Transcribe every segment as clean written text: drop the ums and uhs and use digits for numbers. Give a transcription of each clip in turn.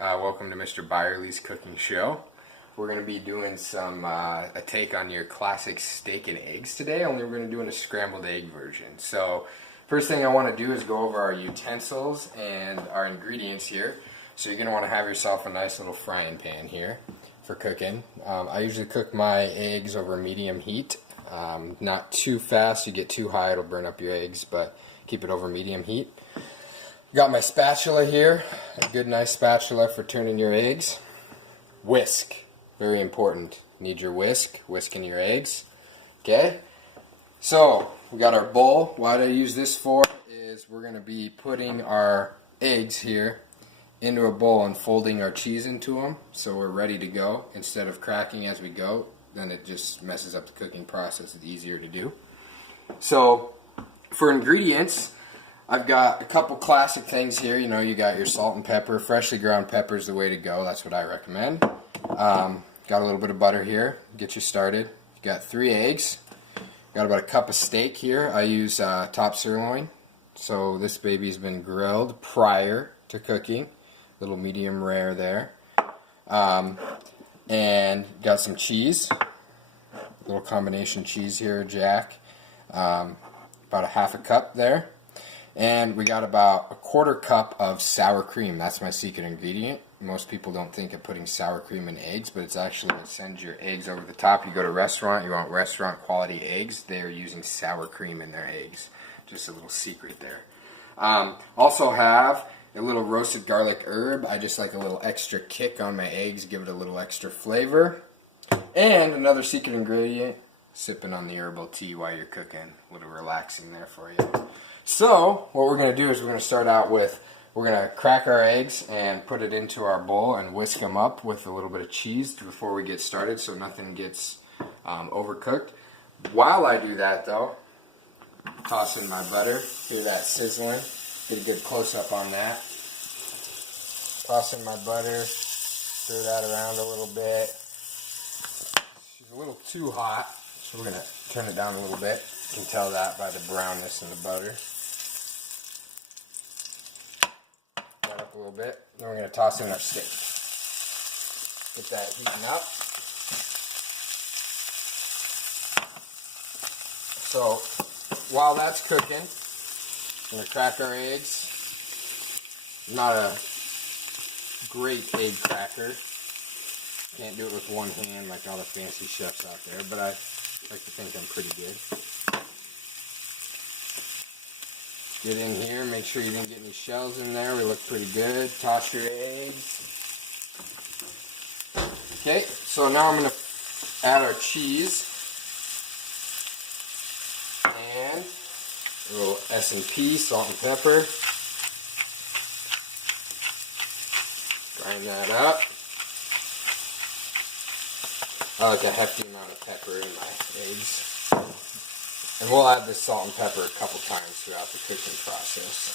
Welcome to Mr. Beierle's cooking show. We're going to be doing a take on your classic steak and eggs today, only we're going to do in a scrambled egg version. So first thing I want to do is go over our utensils and our ingredients here. So you're going to want to have yourself a nice little frying pan here for cooking. I usually cook my eggs over medium heat. Not too fast, you get too high it'll burn up your eggs, but keep it over medium heat. Got my spatula here, a good nice spatula for turning your eggs. Whisk, very important. Need your whisk, whisking your eggs. Okay, so we got our bowl. What I use this for is we're going to be putting our eggs here into a bowl and folding our cheese into them so we're ready to go. Instead of cracking as we go, then it just messes up the cooking process. It's easier to do. So for ingredients, I've got a couple classic things here. You know, you got your salt and pepper. Freshly ground pepper is the way to go. That's what I recommend. Got a little bit of butter here. Get you started. You got 3 eggs. Got about a cup of steak here. I use top sirloin. So this baby's been grilled prior to cooking. Little medium rare there. And got some cheese. Little combination cheese here, Jack. About a half a cup there. And we got about a 1/4 cup of sour cream. That's my secret ingredient. Most people don't think of putting sour cream in eggs, but it's actually to send your eggs over the top. You go to a restaurant, you want restaurant quality eggs, they're using sour cream in their eggs. Just a little secret there. Also have a little roasted garlic herb. I just like a little extra kick on my eggs, give it a little extra flavor. And another secret ingredient, sipping on the herbal tea while you're cooking. A little relaxing there for you. So, what we're going to do is we're going to start out with, we're going to crack our eggs and put it into our bowl and whisk them up with a little bit of cheese before we get started so nothing gets overcooked. While I do that though, toss in my butter, hear that sizzling, get a good close-up on that. Toss in my butter, stir that around a little bit. She's a little too hot, so we're going to turn it down a little bit. You can tell that by the brownness in the butter. That up a little bit. Then we're going to toss in our steak. Get that heating up. So while that's cooking, we're going to crack our eggs. Not a great egg cracker. Can't do it with one hand like all the fancy chefs out there, but I like to think I'm pretty good. Get in here, make sure you didn't get any shells in there. We look pretty good. Toss your eggs. Okay, so now I'm going to add our cheese and a little S&P, salt and pepper. Grind that up. I like a hefty amount of pepper in my eggs. And we'll add this salt and pepper a couple times throughout the cooking process.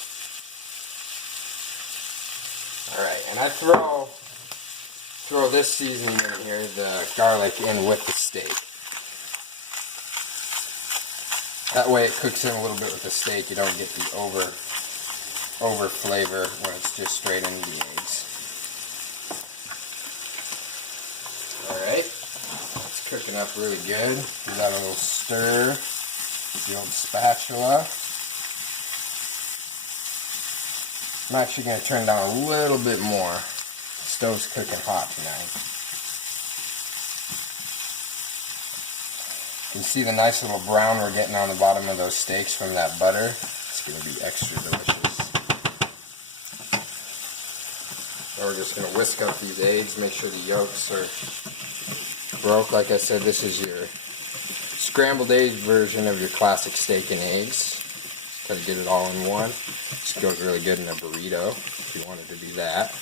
Alright, and I throw this seasoning in here, the garlic, in with the steak. That way it cooks in a little bit with the steak. You don't get the over flavor when it's just straight into the eggs. Alright, it's cooking up really good. We got a little stir. The old spatula. I'm actually going to turn down a little bit more. The stove's cooking hot tonight. You can see the nice little brown we're getting on the bottom of those steaks from that butter. It's going to be extra delicious. Now we're just going to whisk up these eggs, make sure the yolks are broke. Like I said, this is your scrambled eggs version of your classic steak and eggs. Try to get it all in one. This goes really good in a burrito if you wanted to do that.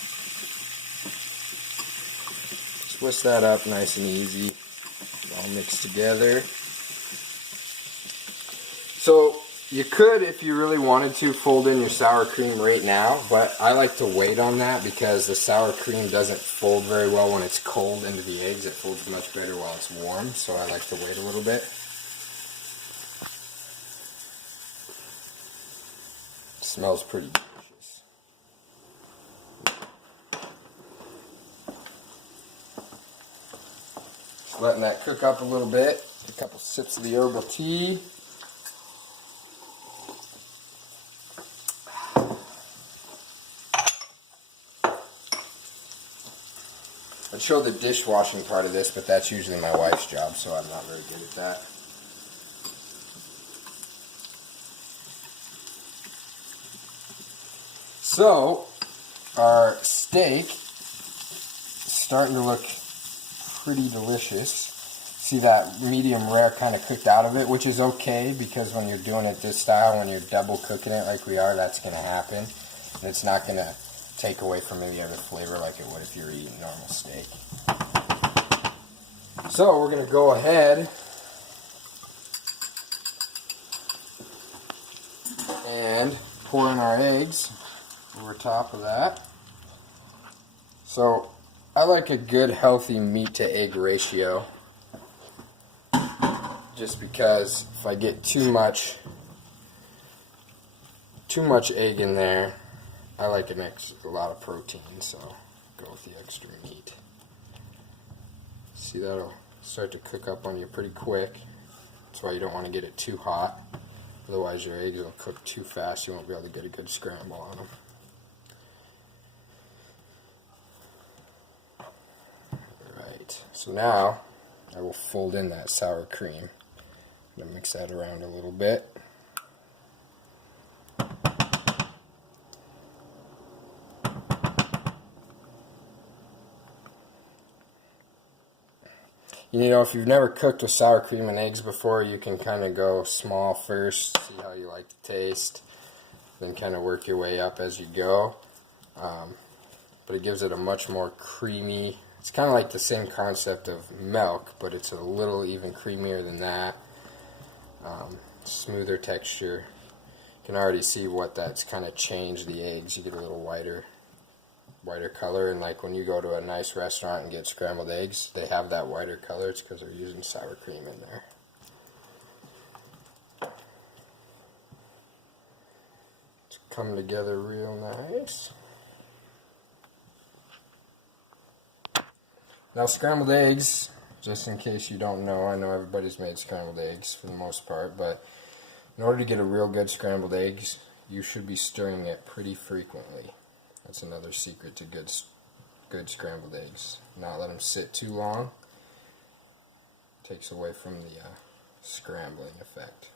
Just whisk that up nice and easy. All mixed together. So you could, if you really wanted to, fold in your sour cream right now, but I like to wait on that because the sour cream doesn't fold very well when it's cold into the eggs. It folds much better while it's warm, so I like to wait a little bit. It smells pretty delicious. letting that cook up a little bit. A couple sips of the herbal tea. I'd show the dishwashing part of this, but that's usually my wife's job, so I'm not very good at that. So, our steak is starting to look pretty delicious. See that medium rare kind of cooked out of it, which is okay because when you're doing it this style, when you're double cooking it like we are, that's going to happen. And it's not going to take away from any other flavor like it would if you were eating normal steak. So we're going to go ahead and pour in our eggs over top of that. So I like a good healthy meat to egg ratio, just because if I get too much egg in there, I like a lot of protein, so go with the extra meat. See, that'll start to cook up on you pretty quick. That's why you don't want to get it too hot. Otherwise your eggs will cook too fast. You won't be able to get a good scramble on them. Alright, so now I will fold in that sour cream. I'm going to mix that around a little bit. You know, if you've never cooked with sour cream and eggs before, you can kind of go small first, see how you like the taste, then kind of work your way up as you go. But it gives it a much more creamy, it's kind of like the same concept of milk, but it's a little even creamier than that. Smoother texture. You can already see what that's kind of changed the eggs. You get a little whiter color, and like when you go to a nice restaurant and get scrambled eggs, they have that whiter color. It's because they're using sour cream in there. It's coming together real nice. Now scrambled eggs, just in case you don't know, I know everybody's made scrambled eggs for the most part, but in order to get a real good scrambled eggs, you should be stirring it pretty frequently. That's another secret to good scrambled eggs. Not let them sit too long. Takes away from the scrambling effect.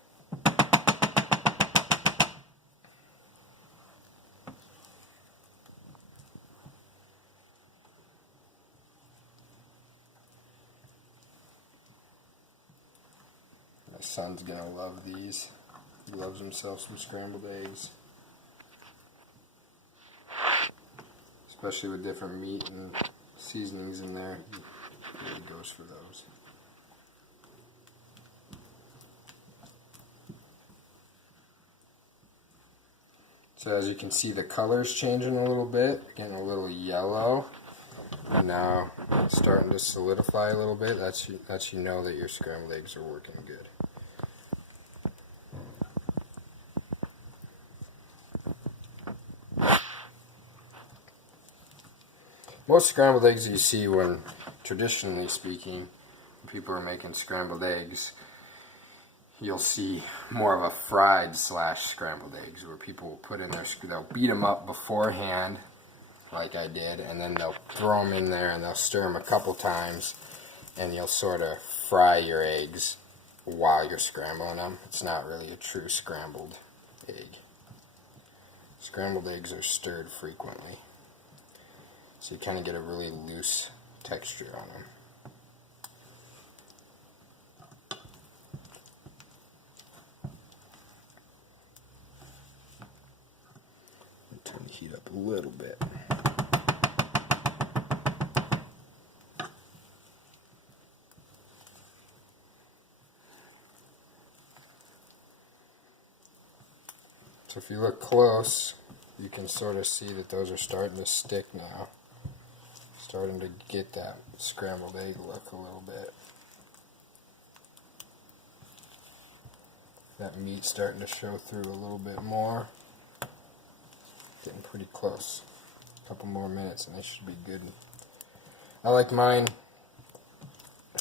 My son's gonna love these. He loves himself some scrambled eggs. Especially with different meat and seasonings in there, he really goes for those. So as you can see, the color's changing a little bit, getting a little yellow, and now it's starting to solidify a little bit. That's you know that your scrambled eggs are working good. Most scrambled eggs you see, when traditionally speaking, when people are making scrambled eggs, you'll see more of a fried / scrambled eggs, where people will put in they'll beat them up beforehand, like I did, and then they'll throw them in there and they'll stir them a couple times, and you'll sort of fry your eggs while you're scrambling them. It's not really a true scrambled egg. Scrambled eggs are stirred frequently, so you kind of get a really loose texture on them. Turn the heat up a little bit. So if you look close, you can sort of see that those are starting to stick now. Starting to get that scrambled egg look a little bit. That meat's starting to show through a little bit more. Getting pretty close. A couple more minutes and they should be good. I like mine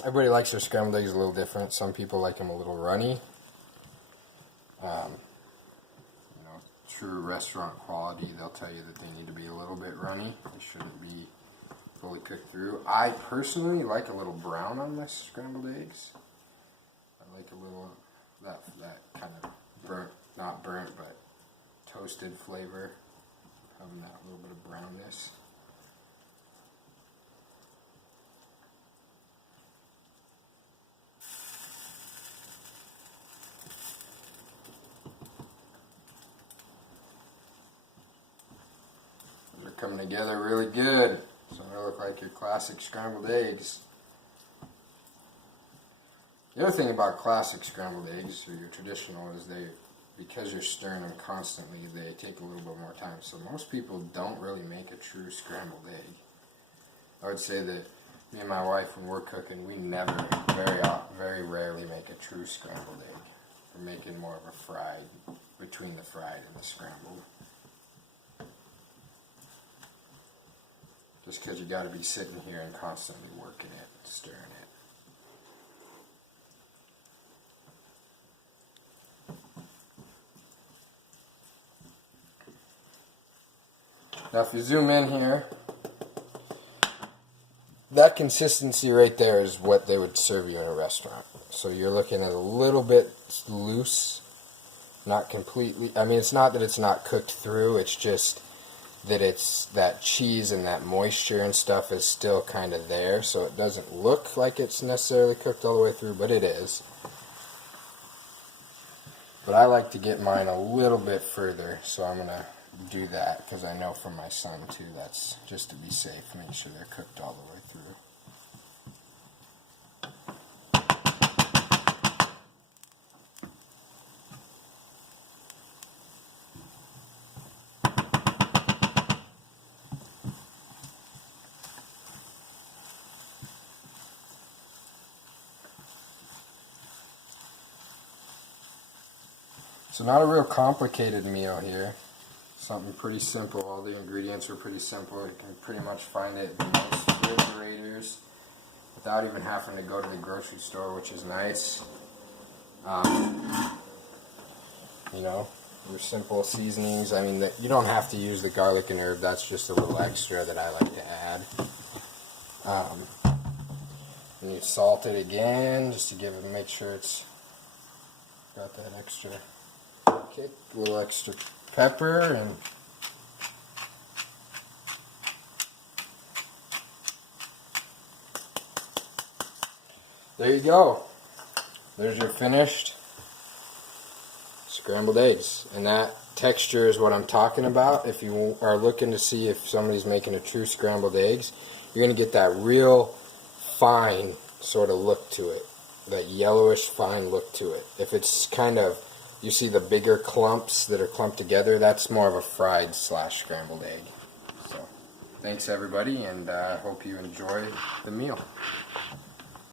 Everybody likes their scrambled eggs a little different. Some people like them a little runny. You know, true restaurant quality, they'll tell you that they need to be a little bit runny. They shouldn't be fully cooked through. I personally like a little brown on my scrambled eggs. I like a little, that kind of burnt, not burnt, but toasted flavor. Having that little bit of brownness. They're coming together really good. So they look like your classic scrambled eggs. The other thing about classic scrambled eggs, or your traditional, is because you're stirring them constantly, they take a little bit more time. So most people don't really make a true scrambled egg. I would say that me and my wife, when we're cooking, we never, very rarely make a true scrambled egg. We're making more of a fried, between the fried and the scrambled. Just because you got to be sitting here and constantly working it, stirring it. Now if you zoom in here, that consistency right there is what they would serve you in a restaurant. So you're looking at a little bit loose, not completely, I mean, it's not that it's not cooked through, it's just that it's that cheese and that moisture and stuff is still kind of there, so it doesn't look like it's necessarily cooked all the way through, but it is. But I like to get mine a little bit further, so I'm going to do that, because I know from my son too, that's just to be safe, make sure they're cooked all the way through. So not a real complicated meal here. Something pretty simple. All the ingredients are pretty simple. You can pretty much find it in most refrigerators without even having to go to the grocery store, which is nice. You know, your simple seasonings. I mean, you don't have to use the garlic and herb. That's just a little extra that I like to add. And you salt it again just to make sure it's got that extra kick, a little extra pepper, and there you go. There's your finished scrambled eggs. And that texture is what I'm talking about. If you are looking to see if somebody's making a true scrambled eggs, you're going to get that real fine sort of look to it. That yellowish fine look to it. If it's kind of, you see the bigger clumps that are clumped together, that's more of a fried / scrambled egg. So, thanks everybody, and I hope you enjoy the meal.